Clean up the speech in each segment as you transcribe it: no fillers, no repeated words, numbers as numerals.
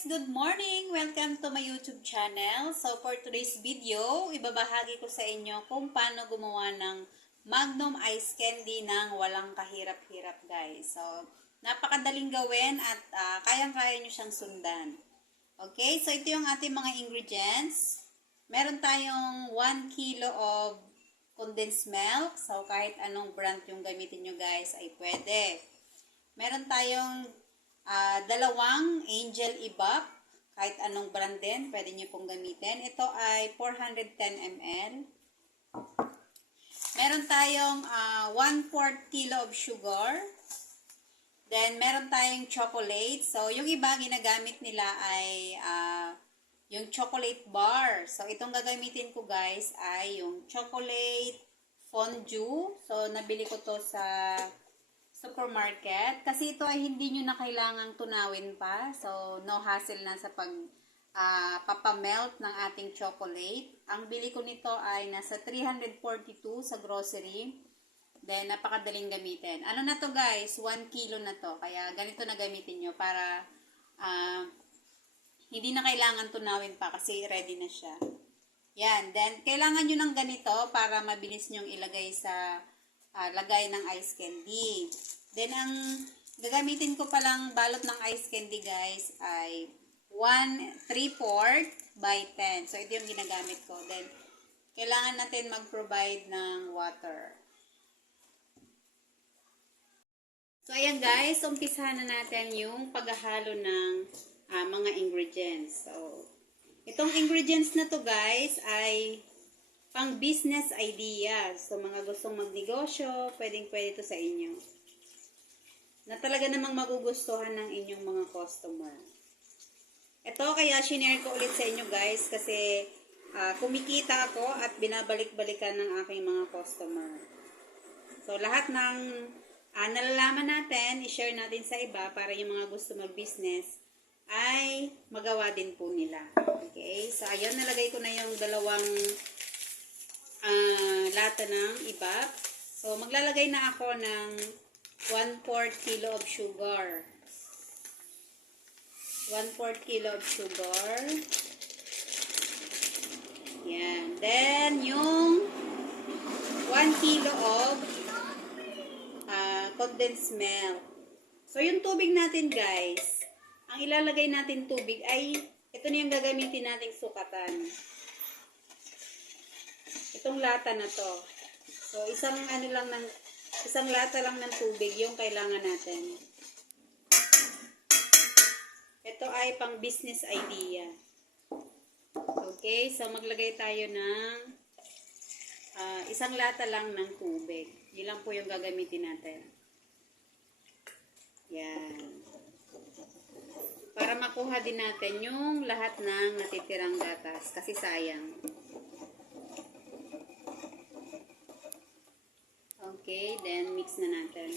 Good morning! Welcome to my YouTube channel. So for today's video, ibabahagi ko sa inyo kung paano gumawa ng Magnum Ice Candy ng walang kahirap-hirap guys. So napakadaling gawin at kayang-kaya nyo siyang sundan. Okay, so ito yung ating mga ingredients. Meron tayong 1 kilo of condensed milk. So kahit anong brand yung gamitin nyo guys ay pwede. Meron tayong dalawang Angel Evap, kahit anong brand din, pwede nyo pong gamitin. Ito ay 410 ml. Meron tayong 1/4 kilo of sugar. Then, meron tayong chocolate. So, yung iba ginagamit nila ay yung chocolate bar. So, itong gagamitin ko guys ay yung chocolate fondue. So, nabili ko to sa supermarket. Kasi ito ay hindi nyo na kailangang tunawin pa. So, no hassle na sa papamelt ng ating chocolate. Ang bili ko nito ay nasa 342 sa grocery. Then, napakadaling gamitin. Ano na to guys? 1 kilo na to. Kaya, ganito na gamitin nyo para hindi na kailangan tunawin pa kasi ready na siya. Yan. Then, kailangan nyo ng ganito para mabilis nyong ilagay sa lagay ng ice candy. Then, ang gagamitin ko palang balot ng ice candy guys ay 1/3 by 10. So, ito yung ginagamit ko. Then, kailangan natin mag-provide ng water. So, ayan guys, umpisahan na natin yung paghahalo ng mga ingredients. So, itong ingredients na to guys ay pang business ideas. So, mga gustong magnegosyo, pwedeng-pwede to sa inyo. Na talaga namang magugustuhan ng inyong mga customer. Ito, kaya shinare ko ulit sa inyo guys, kasi kumikita ako at binabalik-balikan ng aking mga customer. So, lahat ng nalalaman natin, i-share natin sa iba para yung mga gusto mag-business ay magawa din po nila. Okay? So, ayan, nalagay ko na yung dalawang lata ng Evap. So, maglalagay na ako ng 1/4 kilo of sugar. 1/4 kilo of sugar. Yan. Then, yung 1 kilo of condensed milk. So, yung tubig natin, guys, ang ilalagay natin tubig ay, ito na yung gagamitin nating sukatan. Itong lata na to. So, isang lata lang ng tubig yung kailangan natin. Ito ay pang business idea. Okay, so maglagay tayo ng isang lata lang ng tubig. Yun lang po yung gagamitin natin. Yan. Para makuha din natin yung lahat ng natitirang gatas. Kasi sayang. Okay, then mix na natin.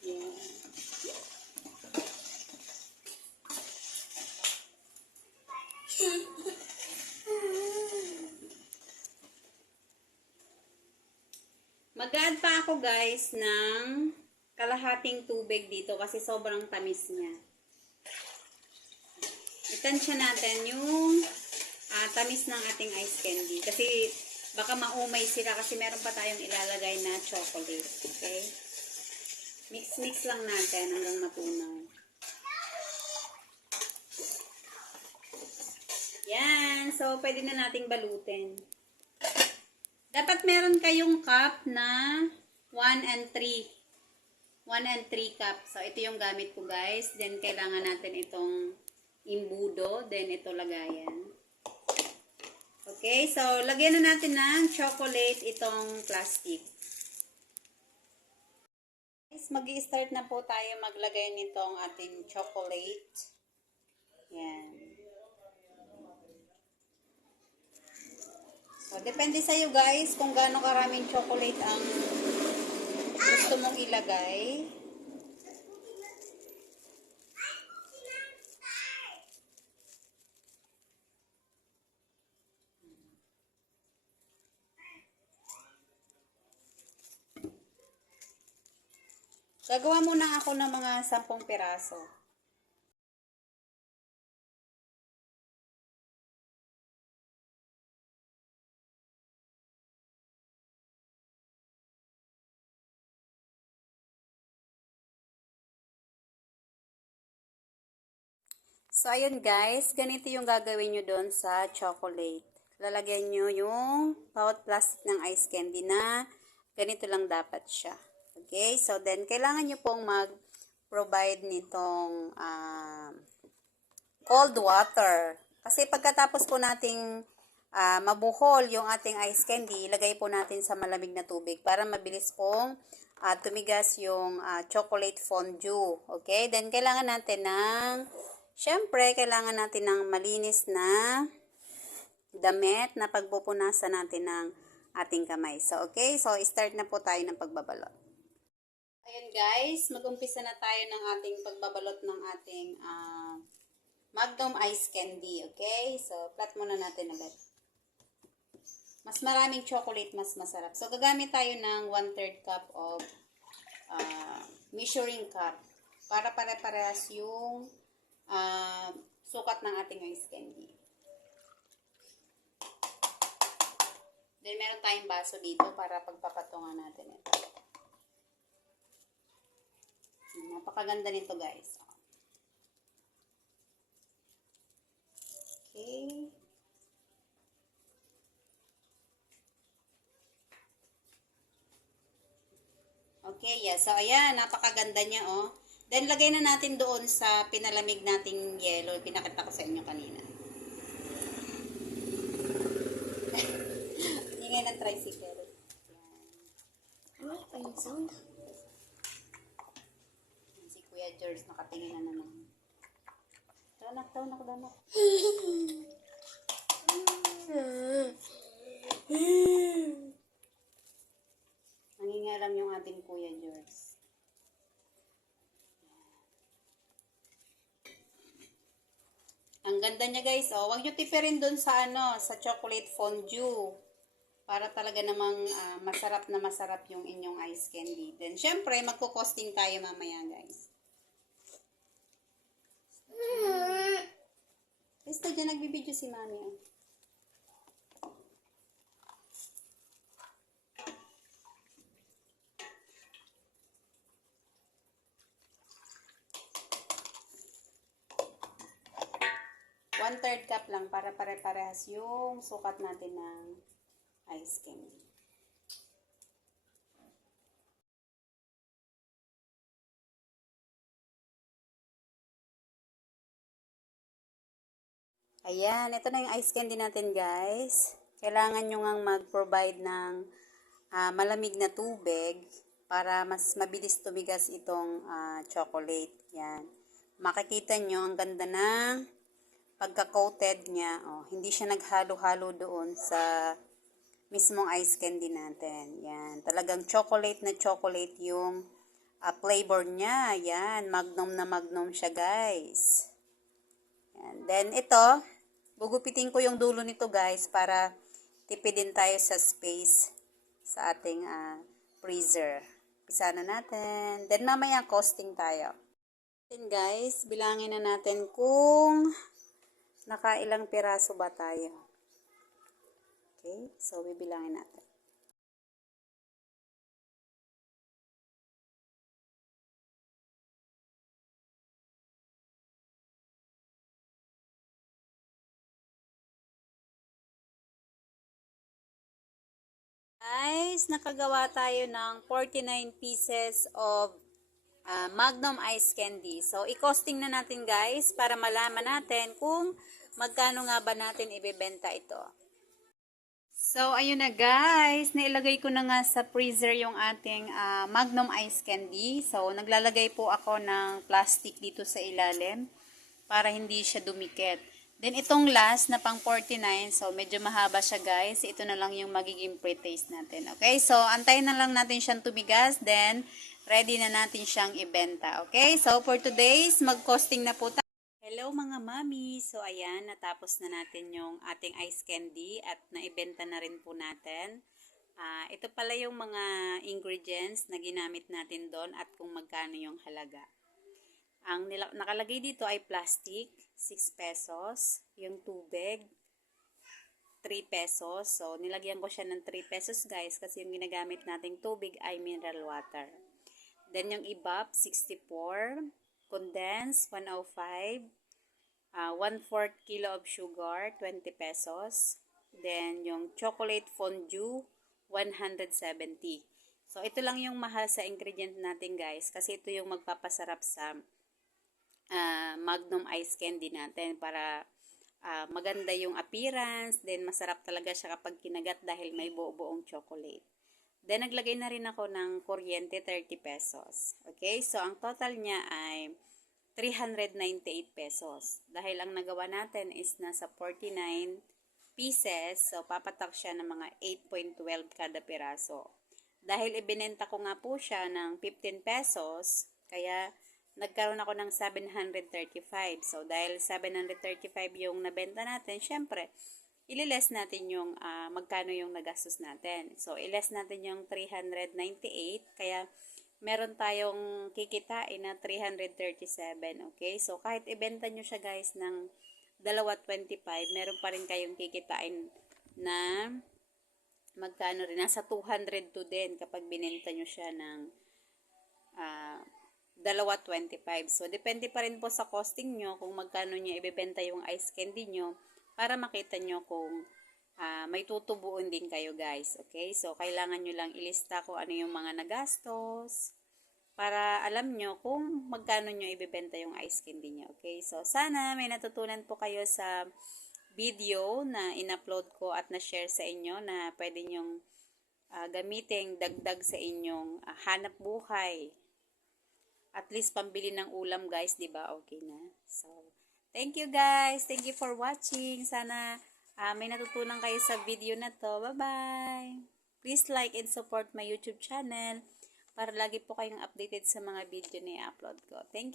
Yeah. Mag-add pa ako guys ng kalahating tubig dito kasi sobrang tamis niya. Itansya natin yung tamis ng ating ice candy. Kasi baka maumay sila kasi meron pa tayong ilalagay na chocolate. Okay? Mix-mix lang natin hanggang matunaw. Yan. So, pwede na nating balutin. Dapat meron kayong cup na 1 and 3. 1 and 3 cup. So, ito yung gamit ko guys. Then, kailangan natin itong imbudo, then ito lagayan. Okay, so lagyan na natin ng chocolate itong plastic. Guys, mag-i-start na po tayo maglagay nitong ating chocolate. Yan. So, depende sa iyo guys kung gaano karaming chocolate ang gusto mong ilagay. Gagawa muna ako ng mga 10 piraso. So, ayun guys, ganito yung gagawin nyo doon sa chocolate. Lalagyan nyo yung bawat plastic ng ice candy na ganito lang dapat siya. Okay, so then kailangan nyo pong mag-provide nitong cold water. Kasi pagkatapos po nating mabuhol yung ating ice candy, ilagay po natin sa malamig na tubig para mabilis pong tumigas yung chocolate fondue. Okay, then kailangan natin ng syempre, kailangan natin ng malinis na damit na pagpupunasan natin ng ating kamay. So, okay. So, start na po tayo ng pagbabalot. Ayan guys, mag-umpisa na tayo ng ating pagbabalot ng ating Magnum Ice Candy. Okay? So, flat muna natin ulit. Mas maraming chocolate, mas masarap. So, gagamit tayo ng 1/3 cup of measuring cup para pare-parehas yung sukat ng ating ice candy. Then, meron tayong baso dito para pagpapatungan natin ito. Napakaganda nito, guys. Okay. Okay, yeah. So, ayan. Napakaganda niya, oh. Then, lagay na natin doon sa pinalamig nating yellow. Pinakita ko sa inyo kanina. Ingay ng tricycle. Ano pa yung sound? Si Kuya George nakatingin na naman. Danak. Nangingalam yung ating Kuya George. Ang ganda niya guys, oh. Huwag nyo tipirin dun sa sa chocolate fondue. Para talaga namang masarap na masarap yung inyong ice candy. Then, syempre, magko-costing tayo mamaya, guys. Basta dyan, nagbibideo si mami, oh. One-third cup lang para pare-parehas yung sukat natin ng ice candy. Ayan, ito na yung ice candy natin guys. Kailangan nyo ngang mag-provide ng malamig na tubig para mas mabilis tumigas itong chocolate. Yan. Makikita nyo ang ganda ng pagka-coated niya. Oh, hindi siya naghalo-halo doon sa mismong ice candy natin. Yan. Talagang chocolate na chocolate yung flavor niya. Yan. Magnum na magnum siya guys. Yan. Then ito, gugupitin ko yung dulo nito guys para tipidin tayo sa space sa ating freezer. Pisa na natin. Then mamaya costing tayo. Then guys, bilangin na natin kung nakailang piraso ba tayo. Okay, so bibilangin natin. Guys, nakagawa tayo ng 49 pieces of Magnum Ice Candy. So, i-costing na natin guys para malaman natin kung magkano nga ba natin ibebenta ito. So, ayun na guys. Nailagay ko na nga sa freezer yung ating Magnum Ice Candy. So, naglalagay po ako ng plastic dito sa ilalim para hindi siya dumikit. Then, itong last na pang 49. So, medyo mahaba siya guys. Ito na lang yung magiging pre-taste natin. Okay? So, antayin na lang natin siyang tumigas. Then, ready na natin siyang ibenta. Okay? So, for today's, mag-costing na po tayo. Hello mga mami! So, ayan, natapos na natin yung ating ice candy at naibenta na rin po natin. ito pala yung mga ingredients na ginamit natin doon at kung magkano yung halaga. Ang nakalagay dito ay plastic, 6 pesos. Yung tubig, 3 pesos. So, nilagyan ko siya ng 3 pesos guys kasi yung ginagamit nating tubig ay mineral water. Then yung ibap, 64. Condensed, 105. 1/4 kilo of sugar, 20 pesos. Then yung chocolate fondue, 170. So, ito lang yung mahal sa ingredient natin guys kasi ito yung magpapasarap sa Magnum ice candy natin para maganda yung appearance, then masarap talaga siya kapag kinagat dahil may buo-buong chocolate. Then naglagay na rin ako ng kuryente, 30 pesos. Okay, so ang total niya ay 398 pesos. Dahil ang nagawa natin is nasa 49 pieces, so papatak siya ng mga 8.12 kada piraso. Dahil ibinenta ko nga po siya ng 15 pesos, kaya nagkaroon ako ng 735. So, dahil 735 yung nabenta natin, syempre, ililes natin yung magkano yung nagastos natin. So, iles natin yung 398, kaya meron tayong kikitain na 337, okay? So, kahit ibenta nyo siya guys ng 2.25, meron pa rin kayong kikitain na magkano rin, nasa 202 din kapag binenta nyo siya ng 2.25. So, depende pa rin po sa costing nyo kung magkano nyo ibebenta yung ice candy nyo para makita nyo kung may tutubuin din kayo guys. Okay? So, kailangan nyo lang ilista kung ano yung mga nagastos para alam nyo kung magkano nyo ibebenta yung ice candy nyo. Okay? So, sana may natutunan po kayo sa video na in-upload ko at na-share sa inyo na pwede nyong gamitin dagdag sa inyong hanap buhay. At least pambili ng ulam guys, 'di ba? Okay na. So, thank you guys. Thank you for watching. Sana may natutunan kayo sa video na to. Bye-bye. Please like and support my YouTube channel para lagi po kayong updated sa mga video na i-upload ko. Thank you.